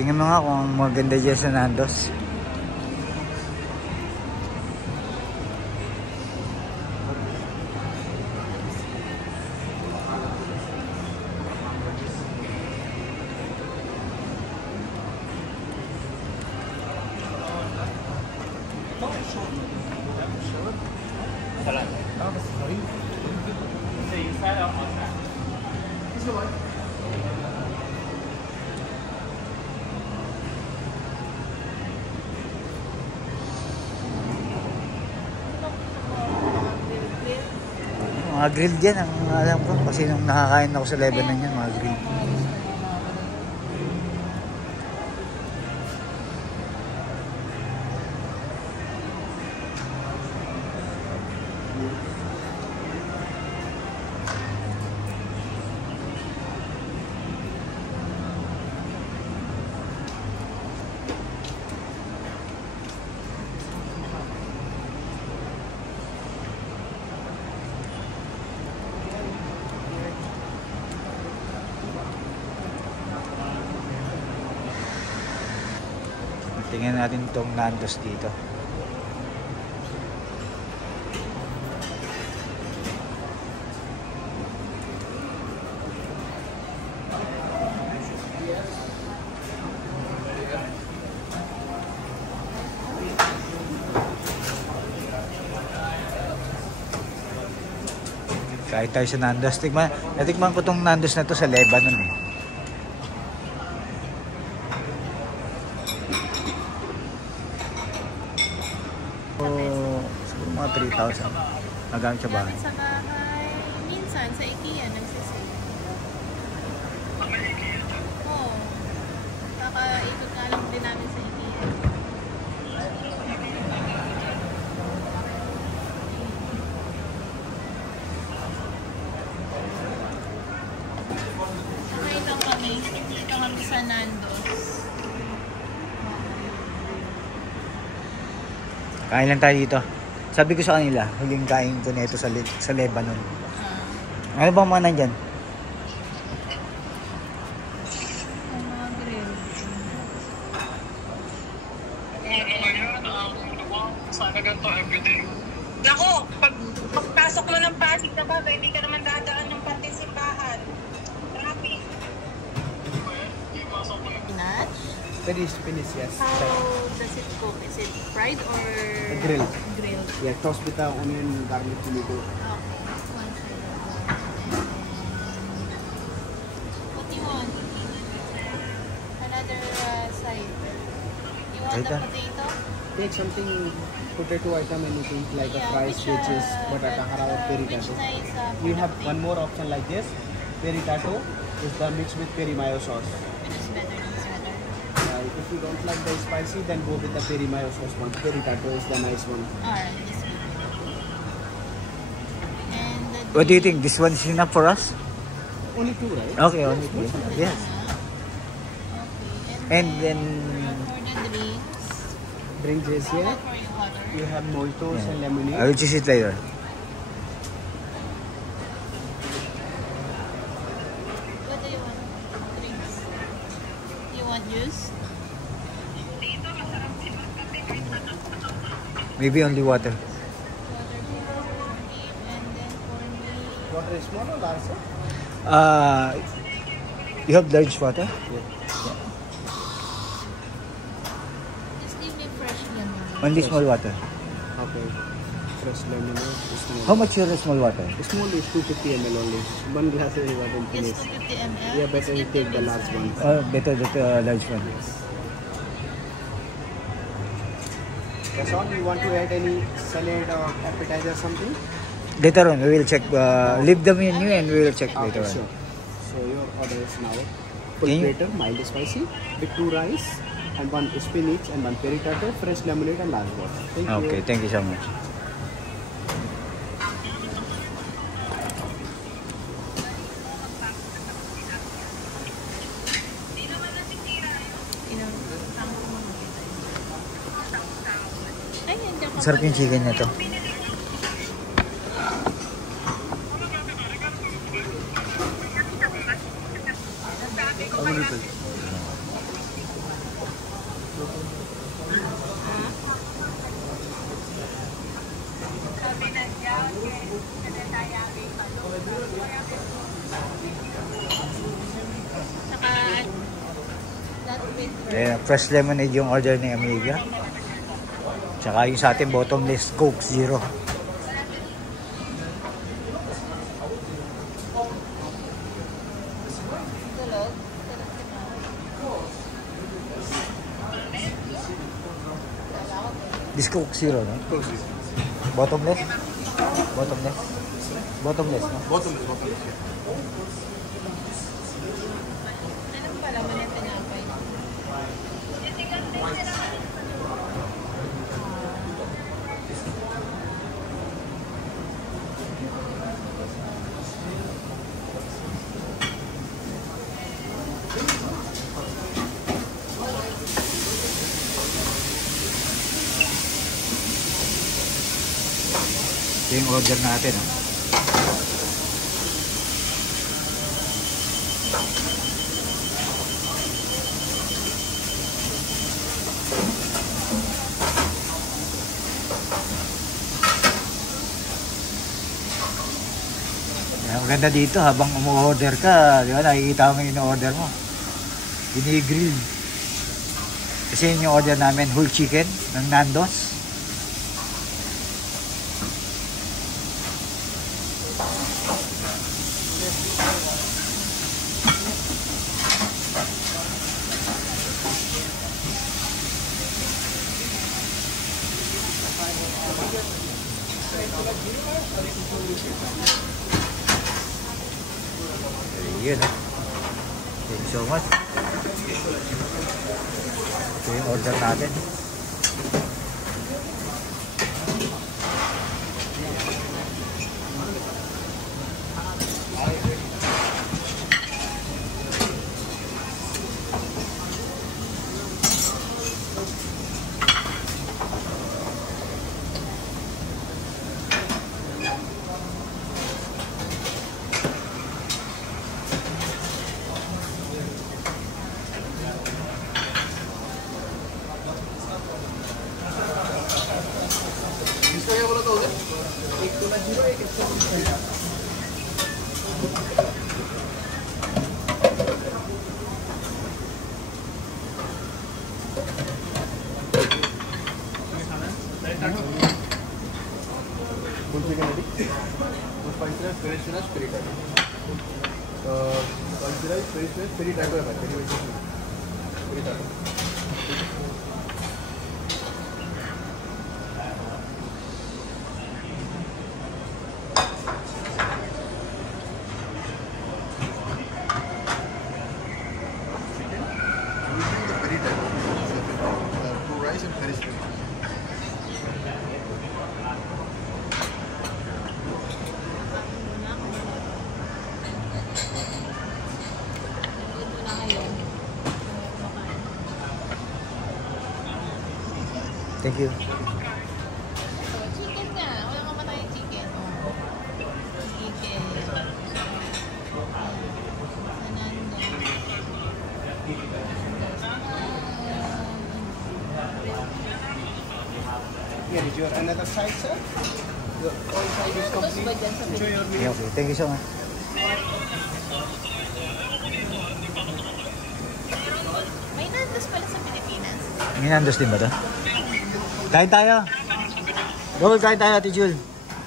Tingnan mo nga kung maganda dyan sa Nando's. Mga grilled yan ang alam ko kasi nung nakakain ako sa Lebanon yan, mga grilled. Tingnan natin itong Nando's dito. Kahit tayo sa Nando's. Natikman ko itong Nando's na to sa Lebanon eh. Siguro mga 3,000 nagamit sa bahay. Sa bahay, minsan sa IKEA nagsisave. Oo. Kakaikot nga lang din namin sa IKEA. Okay lang kami. Dito kami sa Nando's. Kain lang tayo dito. Sabi ko sa kanila, huling kain ko nito sa Lebanon. Ano bang mga nandyan? Mga grill. Nako, pagpasok mo ng Pasig na ba, hindi ka naman dadaan ng partisipaan. Traffic. Spinach? Spinach, yes. How does it cook? Is it fried or Grilled. grilled? Yeah, tossed with the onion, garlic, tomato. Okay. One sugar. What do you want? Another side. You want the potato? Take something potato item, anything like a fries, wedges, potato, hara, peri Which tato. nice? You have one more option like this. Peri tato is the mixed with peri mayo sauce. Which is better? This better. If you don't like the spicy, then go with the peri mayo sauce one. Peri tato is the nice one. Alright, this one. And the What do you think? This one is enough for us? Only two, right? Okay, only two. Yes. Okay. And then For the drinks, Drink this how here. about for your water? You have mojitos and lemonade. I will choose it later. What do you want? Drinks. You want juice? Maybe only water. Water for me, and then for me. Water is small or large, sir? You have large water? Just give me fresh lemon. Only small water. Okay. Fresh lemonade. Small. How much is small water? Small is 250 ml only. One glass is about Just finish. 250 ml. Yeah, better you Just take give the me large some. one. Better the large one. That's all. You want to add any salad or appetizer or something? Later on, we will check. Leave the menu and we will check later Sure. on. So your order is now full Can you- platter, mild spicy, with 2 rice and 1 spinach and 1 peri tato, fresh lemonade and large water. Thank you. Okay, thank you so much. Ayan, dyan ka Sarap yung pala. chicken na to. Fresh lemonade yung order ni Amiga. Tsaka yung sa atin, bottomless Coke Zero. Tulog. This Coke Zero, no? Bottomless? Bottomless? Bottomless, no? Bottomless, bottomless. Anong pala mo na tinapay? Ito yung order natin, no? Ang ganda dito habang umu-order ka, di ba? Nakikita mo yung in-order mo. Gini-grill. Kasi yun yung order namin, whole chicken ng Nando's. Yun, eh. Thank you so much. Ito yung order natin. Full chicken ready? Spicy rice, peri spinach, peri taco. Spicy rice, peri spinach, peri taco है भाई, peri taco. Thank you. So, chicken na. Wala ka matayang chicken. Oh. Chicken. Yeah, did you want another side, sir? The all side is complete. Enjoy your meal. Yeah, okay. Thank you so much. May Nando's pala sa Pilipinas. May Nando's din ba ito? Kain tayo. Roll, kain tayo, Ate Jul.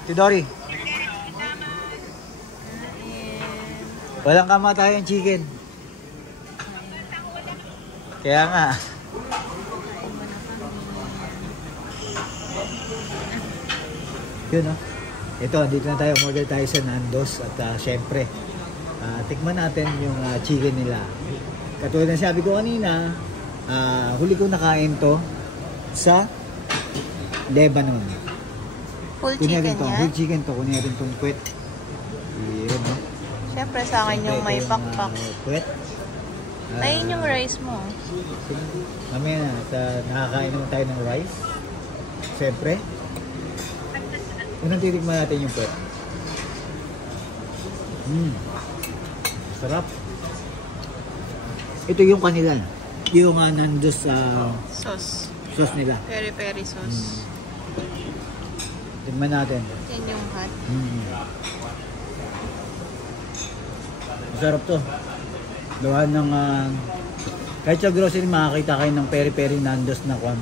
Tidori. Walang kamatayang chicken. Kaya nga. Yun, no? Ito, dito na tayo. Order tayo sa Nando's. At syempre, tikman natin yung chicken nila. Katulad na sabi ko kanina, huli ko nakain to sa Lebanon. Full Kunya chicken rin to. yan? Full chicken to. Kunya rin tong puwet. Yun, no? Siyempre sa akin yung may pakpak. Puwet. Ayun yung rice mo. Mamaya na. Nakakain naman tayo ng rice. Siyempre. Unang titikman natin yung puwet. Sarap. Ito yung kanila. Yung Nando's Sauce. sauce nila. Peri-peri sauce. Tignan natin. Yan yung hot. Masarap to. Gawa ng Kahit sa grocery, makakita kayo ng peri-peri Nandos na kwan,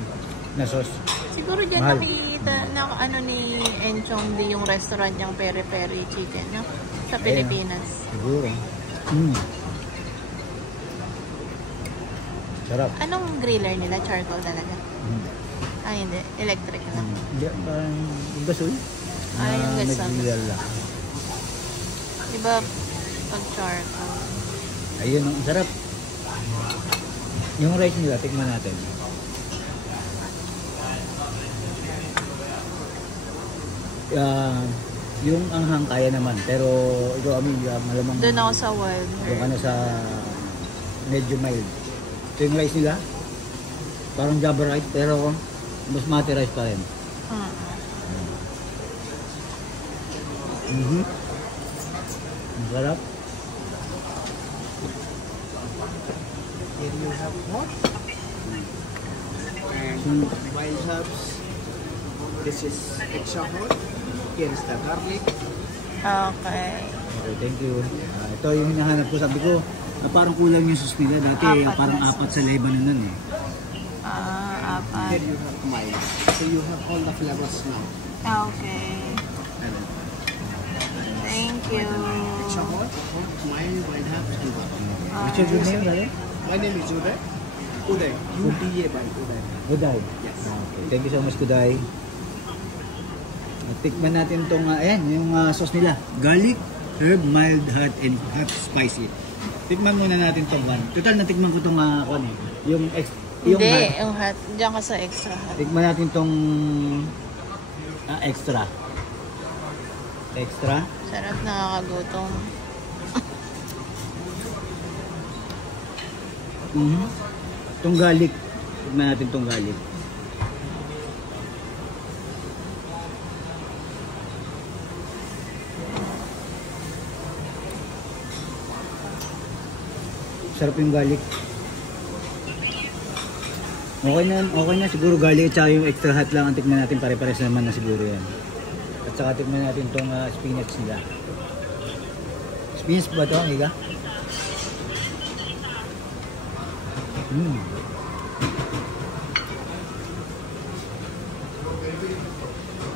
na sauce. Siguro dyan Mahal. nakita na ano ni Enchong Di yung restaurant niyang peri-peri chicken, no? Sa Ayun. Pilipinas. Siguro. Mm. Sarap. Anong griller nila? Charcoal talaga? Mm. Ay, hindi. Electric na. Hindi, parang yung gasol. Ah, yung gasol. Nag-grill lang. Diba pag charcoal? Ayun, ang sarap. Yung rice nila, tikman natin. Yung anghang kaya naman, pero ito malamang Doon ako sa wild. yung ano sa medyo mild. Ito yung rice nila, parang Java rice, pero basmati rice pa rin. Ang sarap. Here you have hot and wild herbs. This is extra hot. Here is the garlic. Okay. Okay, thank you. Ito yung hinahanap ko. Sabi ko, parang kulang yung sauce nila. Dati Apat parang na apat sa Lebanon nun eh. Apat. Here you have mild. So you have all the flavors now. Okay. And Thank you. extra hot, mild, wild herbs, and garlic. Which is your name, dali? My name is Uday. Uday. UDA by Uday. Kuday. Yes. Okay, thank you so much, Kuday. Tikman natin itong, ayan, yung sauce nila. Garlic, herb, mild, hot, and hot spicy. Tikman muna natin itong one. Total, natikman ko itong, yung Hindi, hot. yung hot. Diyan ka sa extra hot. Tikman natin itong extra. Extra. Sarap, nakakagutom. Itong garlic. Tikman natin itong garlic. Sarap yung garlic. Okay na siguro garlic at saka yung extra hot lang ang tikman natin, pare-pares naman na siguro yan. At saka tikman natin itong spinach nila. Spinach ba ito, amiga?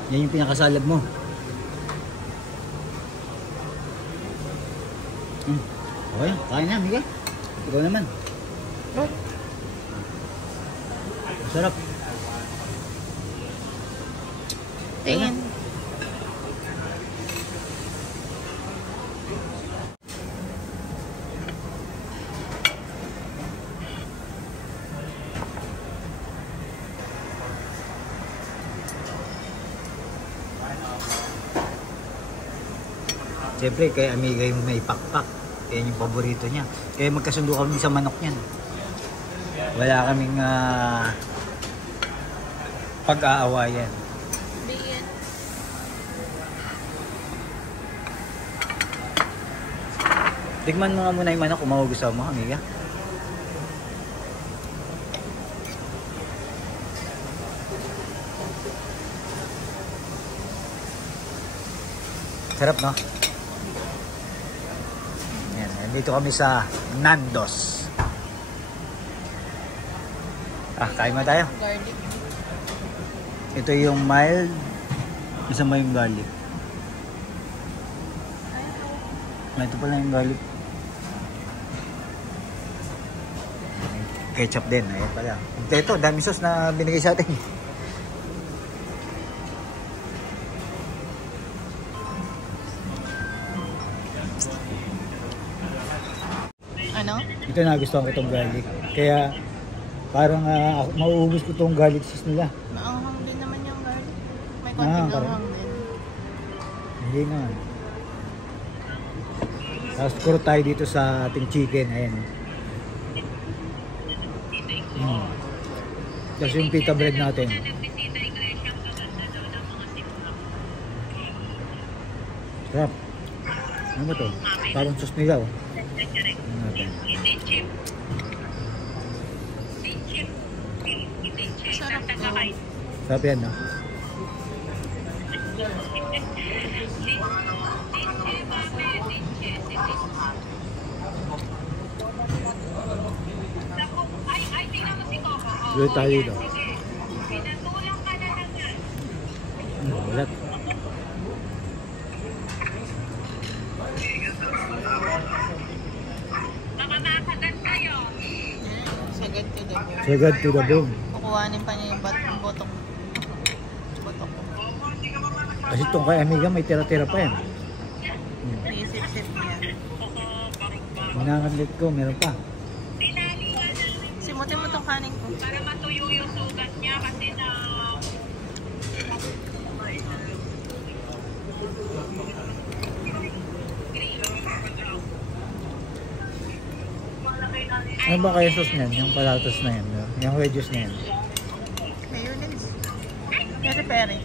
Yan yung pinakasalad mo. Okay, kain na, amiga. Ikaw naman. Sarap. Tingin. Siyempre, kay amiga yung may pakpak. Yan yung paborito niya. Kaya magkasundo kami sa manok niyan. Wala kaming pag-aawayan. Tikman mo nga muna yung manok kung magugustuhan mo, amiga. Sarap, no? Yan, nandito kami sa Nandos. Kain mo tayo. Garlic. Ito yung mild. Isama yung garlic. Ito pala yung garlic. Ketchup din. Ayan pala. Ito, dami sauce na binigay sa atin. Ano? Ito nagustuhan ko itong garlic. Kaya parang mauubos ko itong garlic sauce nila. Maanghang din naman yung garlic. May Maanghang konting pa rin? anghang din. Hindi naman. Tapos kuro tayo dito sa ating chicken. Ayan. Tapos yung pita bread natin. Sarap. Ano ba ito? Parang sauce nila. Oh. Ano natin? Sarap to. Sarap yan, no? Ulit tayo dito. Ulit. Sagad to the Sagad to the bone. bone. Kukuhanin pa niya yung botok. Botok. Kasi itong kay Amiga may tira-tira pa yan. Iisip-sip niya. Hinanganlit ko, meron pa. Simutin mo tong kanin ko. Para matuyo yung sugat niya kasi na... Ano ba kaya sauce niyan? Yung palatos na yan. Yung wedges na yan. Mayonnaise. Peri-peri.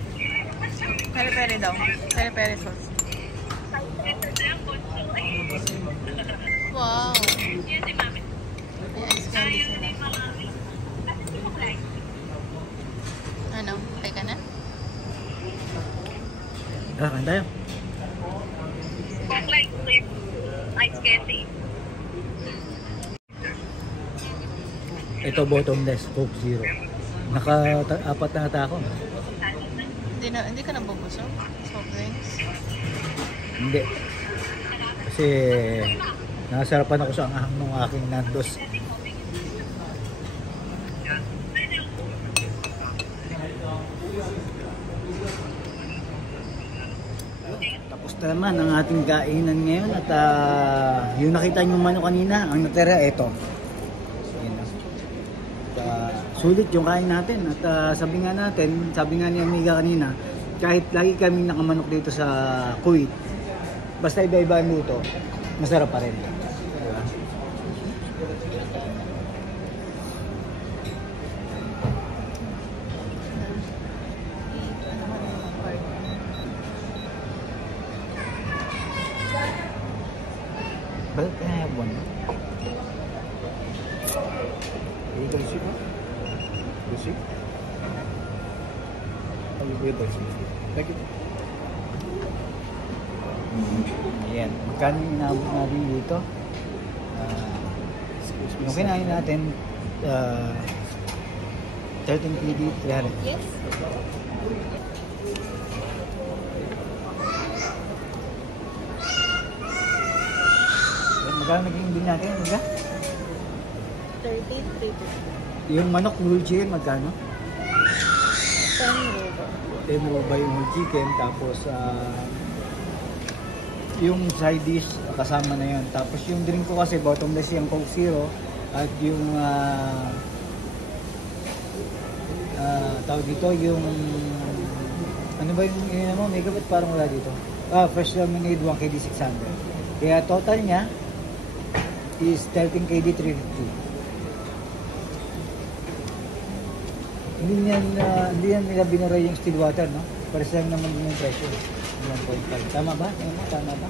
Peri-peri daw. Peri-peri sauce. Wow. May ice candy sila. Ano? Okay ka na? Kain tayo. Ice candy. Ito bottomless, Coke Zero. Naka-apat na ata ako. Hindi ka nabubusog? Soft drinks? Hindi. Kasi nasarapan ako sa anghang ng aking Nandos. Tapos na naman ang ating kainan ngayon at yung nakita nyo manok kanina, ang natira, eto. Ayan na. Sulit yung kain natin at sabi nga ni Amiga kanina, kahit lagi kaming nakamanok dito sa Kuwait, basta iba-iba ang luto, masarap pa rin. Diba? Bakit can I have one? You can see, huh? You see? I will wait that. Thank you. Ayan, magkano yung inabot natin dito? Yung kinain natin, 13 PD, 300. Yes. Magkano naging bill natin? Amiga? 13, 350. Yung manok, whole chicken, magkano? 10 euro. 10 mo ba yung whole chicken, tapos yung side dish kasama na yun. Tapos yung drink ko kasi bottomless yung Coke Zero at yung tawag dito yung ano ba yung yun mo? Mega ba't parang wala dito? Fresh lemonade 1 KD 600. Kaya total niya is 13 KD 350. Hindi yan nila binuray yung still water, no? Pares lang naman din yung presyo. 1.5. Tama ba? Tama ba?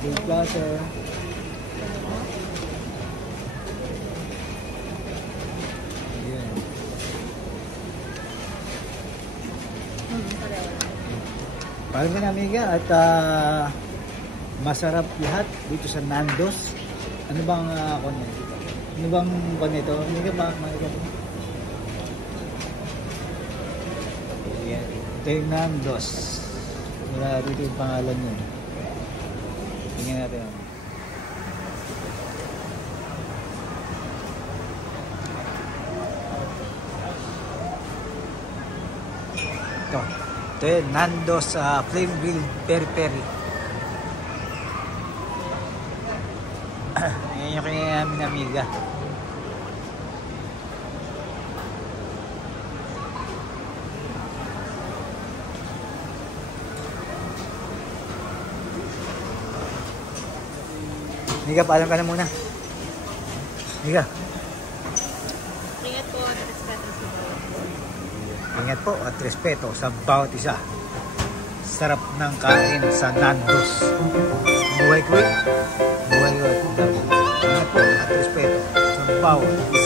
Still water. Ayan. Parang na Amiga at masarap lahat dito sa Nandos. Ano bang dito? Ano bang nito? Amiga ba? Ayan. Ito yung Nandos. Wala dito yung pangalan yun. Tingnan natin. Ito yung Nandos Flame Grilled Peri Peri. Ayan yung kaya namin Amiga. Amiga, paalam ka na muna. Amiga. Ingat po at respeto sa bawat. Ingat po at respeto sa bawat isa. Sarap ng kain sa Nandos. Buhay ko eh. Buhay ko. Ingat po at respeto sa bawat isa.